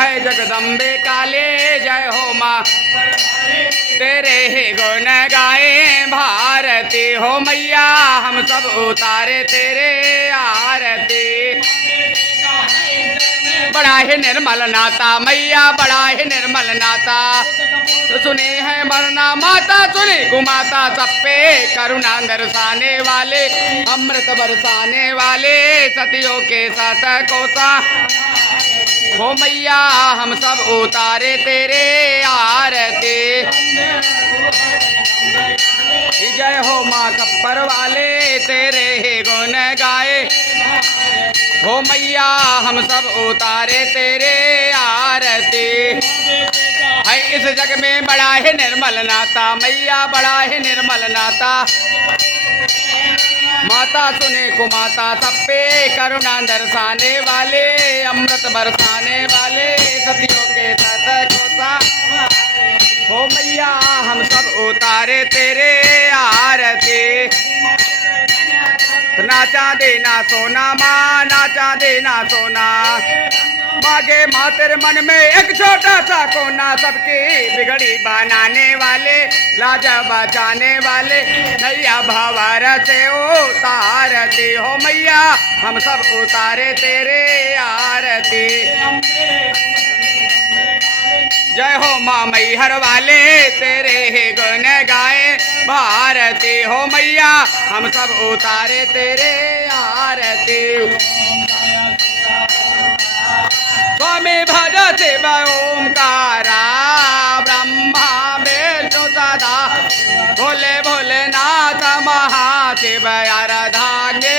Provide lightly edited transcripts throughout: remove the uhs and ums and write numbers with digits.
है जगदम्बे काले जय हो माँ तेरे ही गुण गाए भारती हो मैया हम सब उतारे तेरे आरती बड़ा ही निर्मल नाता मैया बड़ा ही निर्मल नाता तो सुनी है मरना माता सुनी गुमाता सब पे करुणा दर्शाने वाले अमृत बरसाने वाले सतियों के साथ कोसा हो मैया हम सब उतारे तेरे आरती जय हो माँ खप्पर वाले तेरे ही गुण गाए हो मैया हम सब उतारे तेरे आरती है इस जग में बड़ा ही निर्मल नाता मैया बड़ा ही निर्मल नाता माता सुने कुमाता सब पे करुणा दर्शाने वाले अमृत बरसाने वाले सतियों के साथ कोसा हो मैया हम सब उतारे तेरे आरती नाचा देना सोना माँ नाचा देना सोना मागे माँ तेरे मन में एक छोटा सा कोना सबकी बिगड़ी बनाने वाले लाज बचाने वाले नैया भंवर से उतारती हो मैया हम सब उतारे तेरे आरती जय हो माँ मैहर वाले तेरे ही गुण गाए भारती हो मैया हम सब उतारे तेरे आरती स्वामी भज शिव ओंकारा ब्रह्मा विष्णु सदा भोले भोलेनाथ महाशिव आराधांगे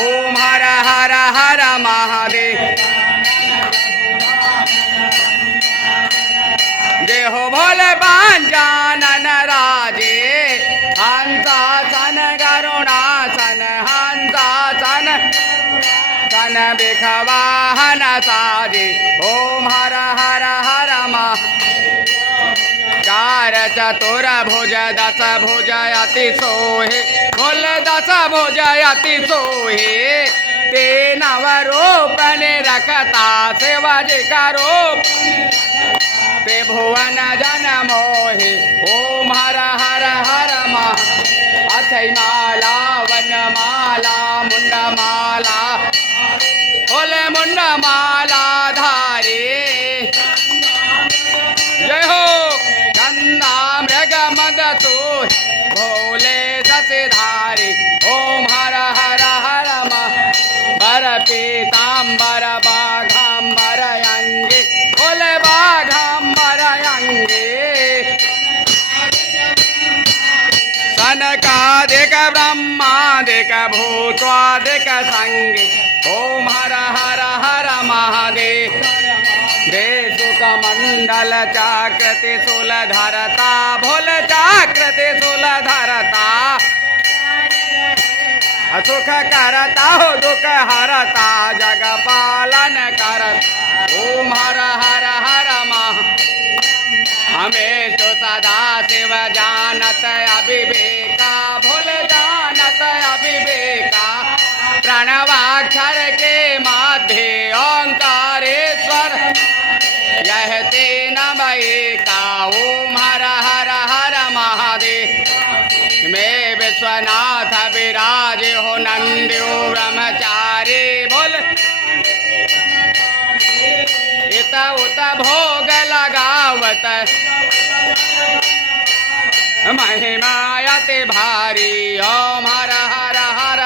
ओम हर हर हर महादेव जय हो भोले पांचानन राजे हंसासन करुणासन हंसासन सन बिखवाहन साजे ओम हर हर हर मा चार चतुर भुज दस भुज अति सोहे भोल दस भुज अति सोहे ते नव रूप रखता शिवाजी का रूप ते भुवन जन मोहे ओम हर हर हर मा अक्षय माला वन माला मुंड माला भोले मुंड माला धारे जय हो चंदा मृग मद तो भोले दशधारी ओम हर हर हर मा बर पीताम्बर बाघाम्बर अंगे भोले बाघाम्बर अंगे सनकादिक ब्रह्मादिक भूत्वादिक संगे ओम हर हर हर महादेव देशुक मंडल चाकृति सुल धरता भोल चाकृति सुल धरता सुख करता हो दुख हरता जग पालन करता ओम हर हर हर महा हमें तो सदा शिव जानत अविवेका भोले जानत अविवेका प्रणवाक्षर के माध्य ओंकारेश्वर यह तेन का ओम हर हर हर महादेव में विश्वनाथ विराज हो नंदो ब्रह्मचारी बोल इत उत भोग लगावत महिमायते भारी ओम हर हर हर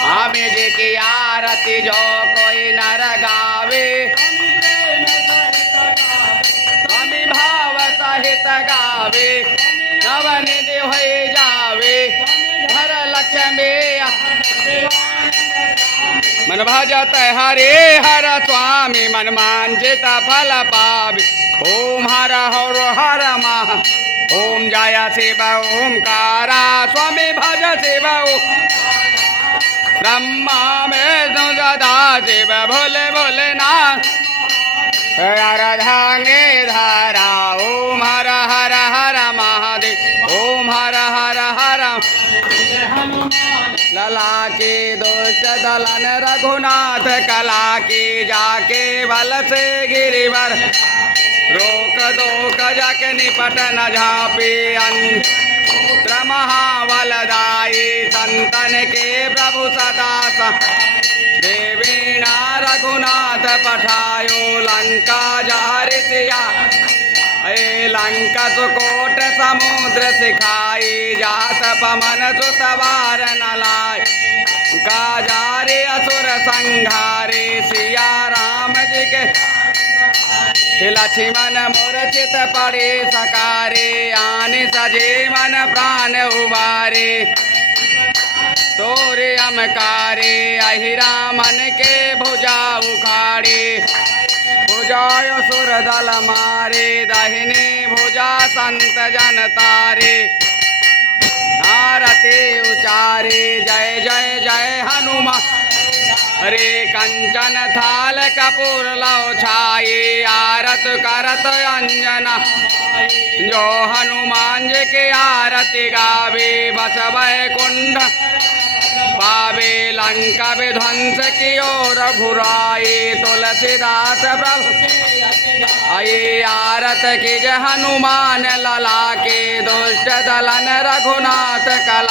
हमें जी की आरती जो कोई नर गावे हमें भाव सहित गावे नवनिधि हो जावे हर लक्ष्मी मन भजत हरे हर स्वामी मन मांजित फल पावे ओम हर हर हर महा ओम जय शिव ओंकारा स्वामी भज शिव ब्रह्मा विष्णु सदा शिव भोले भोलेनाथ आराधांगे धारा ओम हर हर हर महादेव ओम हर हर हर लला की दुष्ट दलन रघुनाथ कला की जाके बल से गिरिवर रोक दो जाके निपट न झापी अंत्र महाबलदाई संतन के प्रभु सदा देवीणा रघुनाथ पठायो लंका जारि सिया लंका सुकोट समुद्र सिखाई जात पमन सुतवार नलाय का जारे असुर संघारे सिया राम जी के लक्ष्मण मूर्छित पड़े सकारे आने सजे मन प्राण उबारे तोरे अमकारे अहिरा मन के भुजा उखाड़े भुजाय सुर दल मारे दाहिनी भुजा संत जन तारे आरती उचारे जय जय जय हनुमान हरे कंचन थाल कपूर लौ छाई आरत करत अंजना जो हनुमान जी के आरती गावे बस वैकुंठ पावे लंका विध्वंस की ओर रघुराई तुलसीदास प्रभु आई आरत की जय हनुमान लला के दुष्ट दलन रघुनाथ कला